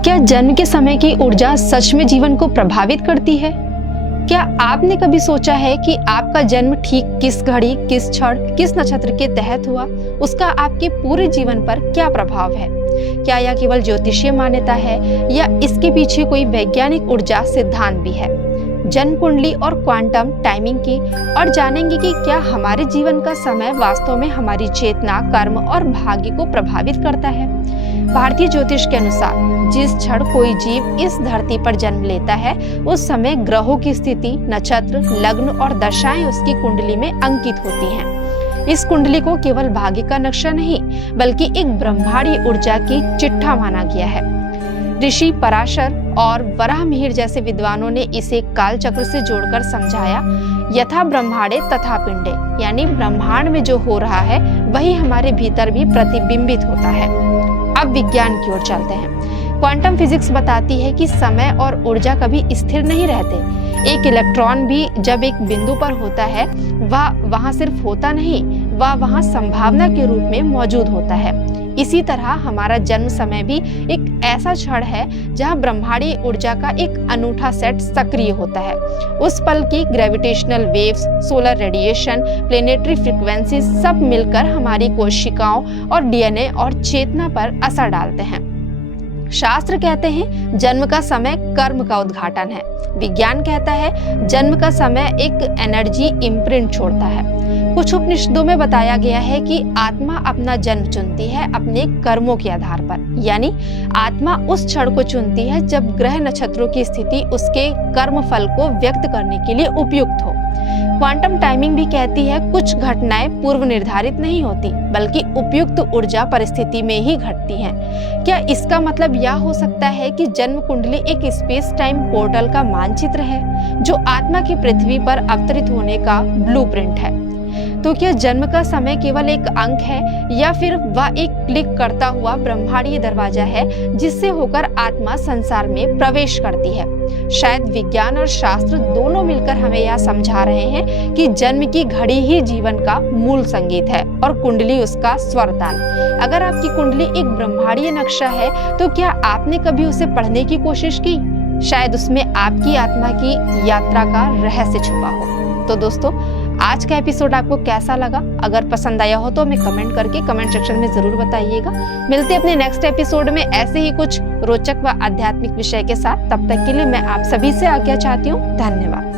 क्या जन्म के समय की ऊर्जा सच में जीवन को प्रभावित करती है? क्या आपने कभी सोचा है कि आपका जन्म ठीक किस घड़ी, किस क्षण, किस नक्षत्र के तहत हुआ, उसका आपके पूरे जीवन पर क्या प्रभाव है? क्या यह केवल ज्योतिषीय मान्यता है या इसके पीछे कोई वैज्ञानिक ऊर्जा सिद्धांत भी है? जन्म कुंडली और क्वांटम टाइमिंग की और जानेंगे कि क्या हमारे जीवन का समय वास्तव में हमारी चेतना, कर्म और भाग्य को प्रभावित करता है। भारतीय ज्योतिष के अनुसार जिस क्षण कोई जीव इस धरती पर जन्म लेता है, उस समय ग्रहों की स्थिति, नक्षत्र, लग्न और दशाएं उसकी कुंडली में अंकित होती हैं। इस कुंडली को केवल भाग्य का नक्शा नहीं, बल्कि एक ब्रह्मांडीय ऊर्जा की चिट्ठा माना गया है। ऋषि पराशर और वराह मिहिर जैसे विद्वानों ने इसे काल चक्र से जोड़कर समझाया, यथा ब्रह्मांडे तथा पिंडे, यानी ब्रह्मांड में जो हो रहा है वही हमारे भीतर भी प्रतिबिंबित होता है। अब विज्ञान की ओर चलते हैं। क्वांटम फिजिक्स बताती है कि समय और ऊर्जा कभी स्थिर नहीं रहते। एक इलेक्ट्रॉन भी जब एक बिंदु पर होता है, वह वहां सिर्फ होता नहीं, वह वहां संभावना के रूप में मौजूद होता है। इसी तरह हमारा जन्म समय भी एक ऐसा क्षण है जहां ब्रह्मांडीय ऊर्जा का एक अनूठा सेट सक्रिय होता है। उस पल की gravitational waves, solar radiation, planetary frequency सब मिलकर हमारी कोशिकाओं और डीएनए और चेतना पर असर डालते हैं। शास्त्र कहते हैं जन्म का समय कर्म का उद्घाटन है। विज्ञान कहता है जन्म का समय एक एनर्जी इम्प्रिंट छोड़ता है। कुछ उपनिषदों में बताया गया है कि आत्मा अपना जन्म चुनती है अपने कर्मों के आधार पर, यानी आत्मा उस क्षण को चुनती है जब ग्रह नक्षत्रों की स्थिति उसके कर्म फल को व्यक्त करने के लिए उपयुक्त हो। क्वांटम टाइमिंग भी कहती है कुछ घटनाएं पूर्व निर्धारित नहीं होती, बल्कि उपयुक्त ऊर्जा परिस्थिति में ही घटती हैं। क्या इसका मतलब यह हो सकता है कि जन्म कुंडली एक स्पेस टाइम पोर्टल का मानचित्र है, जो आत्मा की पृथ्वी पर अवतरित होने का ब्लूप्रिंट है? तो क्या जन्म का समय केवल एक अंक है या फिर वह एक क्लिक करता हुआ ब्रह्मांडीय दरवाजा है जिससे होकर आत्मा संसार में प्रवेश करती है? शायद विज्ञान और शास्त्र दोनों मिलकर हमें यह समझा रहे हैं कि जन्म की घड़ी ही जीवन का मूल संगीत है और कुंडली उसका स्वर ताल। अगर आपकी कुंडली एक ब्रह्मांडीय नक्शा है, तो क्या आपने कभी उसे पढ़ने की कोशिश की? शायद उसमें आपकी आत्मा की यात्रा का रहस्य छुपा हो। तो दोस्तों, आज का एपिसोड आपको कैसा लगा? अगर पसंद आया हो तो हमें कमेंट करके कमेंट सेक्शन में जरूर बताइएगा। मिलते हैं अपने नेक्स्ट एपिसोड में ऐसे ही कुछ रोचक व आध्यात्मिक विषय के साथ। तब तक के लिए मैं आप सभी से आज्ञा चाहती हूँ। धन्यवाद।